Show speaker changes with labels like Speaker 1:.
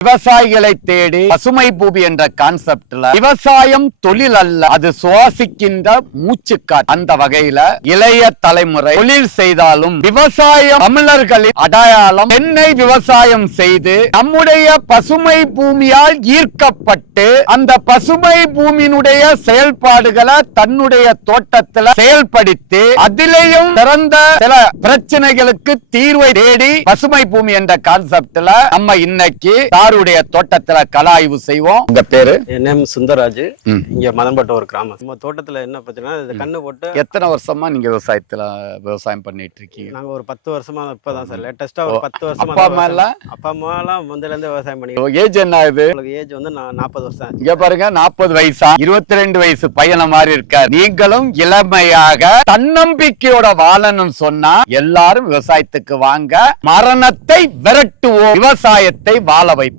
Speaker 1: விவசாயிகளை தேடி பசுமை பூமி என்ற கான்செப்ட்ல விவசாயம் தொழில் அல்ல அது சுவாசிக்கின்ற மூச்சுக்காற்று. அந்த வகையில இளைய தலைமுறை தொழில் செய்தாலும் விவசாயம் தமிழர்களின் அடையாளம் தென்னை விவசாயம் செய்து நம்முடைய பசுமை பூமியால் ஈர்க்கப்பட்டு அந்த பசுமை பூமியினுடைய செயல்பாடுகளை தன்னுடைய தோட்டத்துல செயல்படுத்தி அதிலேயும் சிறந்த சில பிரச்சனைகளுக்கு தீர்வை தேடி பசுமை பூமி என்ற கான்செப்ட்ல நம்ம இன்னைக்கு தாருடைய தோட்டத்துல கலாய்வு செய்வோம். உங்க பேரு?
Speaker 2: என் நேம் சுந்தரராஜ். இங்க மதம்பட்ட ஒரு கிராமம். நம்ம தோட்டத்துல என்ன இது கண்ணு போட்டு
Speaker 1: எத்தனை வருஷமா நீங்க விவசாயத்துல விவசாயம் பண்ணிட்டு இருக்கீங்க
Speaker 2: நாங்க ஒரு பத்து வருஷமா இப்பதான் சார். லேட்டஸ்டா ஒரு பத்து வருஷமா
Speaker 1: அப்பா அம்மா. எல்லாம்?
Speaker 2: அப்பா அம்மா எல்லாம் முதல்ல இருந்தே விவசாயம் பண்ணி
Speaker 1: ஏஜ் என்ன ஆகுது
Speaker 2: உங்களுக்கு ஏஜ் வந்து நான் நாற்பது வருஷம்
Speaker 1: இங்க பாருங்க நாற்பது வயசா? இருபத்தி ரெண்டு வயசு பையன மாதிரி இருக்கார். நீங்களும் இளமையாக தன்னம்பிக்கையோட வாழணும்னு சொன்னா எல்லாரும் விவசாயத்துக்கு வாங்க. மரணத்தை விரட்டுவோம். விவசாயத்தை வாழ வைப்போம்.